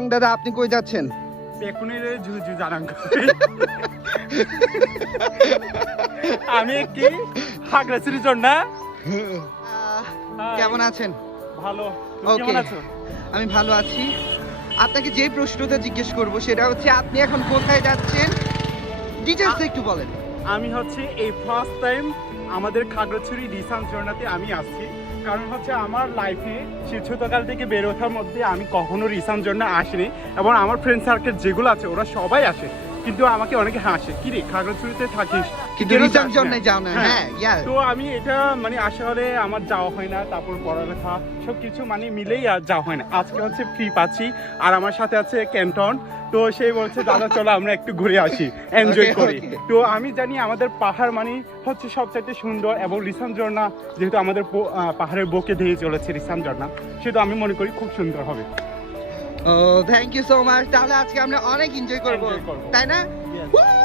রং দাদা, আপনি কই যাচ্ছেন? পেকুনির ঝুঝু জানাং আমি কি খাগড়াছড়ির জন্য কেমন আছেন? ভালো। Okay. কেমন আছো? আমি ভালো আছি। আপনাকে যে প্রশ্নটা জিজ্ঞেস করব সেটা হচ্ছে আপনি এখন কোথায় যাচ্ছেন, ডিটেইলস একটু বলেন। আমি হচ্ছে এই ফার্স্ট টাইম আমাদের খাগড়াছড়ি রিসার্চ জর্নাতে আমি আসছি। কারণ হচ্ছে আমার লাইফে ছোটকাল থেকে বের ওঠার মধ্যে আমি কখনো রিসার্চ জন্য আসিনি, এবং আমার ফ্রেন্ড সার্কেল যেগুলো আছে ওরা সবাই আসে, কিন্তু আমাকে অনেকে হাসে, কি রে খাগড়াছড়িতে থাকিস কিন্তু কেন রিসার্চ যাস জন্য না? যাও না। হ্যাঁ, তো আমি এটা মানে আসলে আমার যাওয়া হয় না, তারপর পড়ালেখা সব কিছু মানে মিলেই আর যাওয়া হয় না। আজকে হচ্ছে ফ্রি পাচ্ছি, আর আমার সাথে আছে ক্যান্টন। তো সেই বলছে দাদা চলো আমরা একটু ঘুরে আসি, এনজয় Okay, করি। okay. তো আমি জানি আমাদের পাহাড় মানে হচ্ছে সবচাইতে সুন্দর, এবং রিসান ঝর্ণা যেহেতু আমাদের পাহাড়ের বুকে দিয়ে চলেছে রিসান ঝর্ণা, সেটা আমি মনে করি খুব সুন্দর হবে। ও থ্যাংক ইউ সো মাচ। তাহলে আজকে আমরা অনেক এনজয় করব, Enjoy করবো। তাই না? Yes. Woo!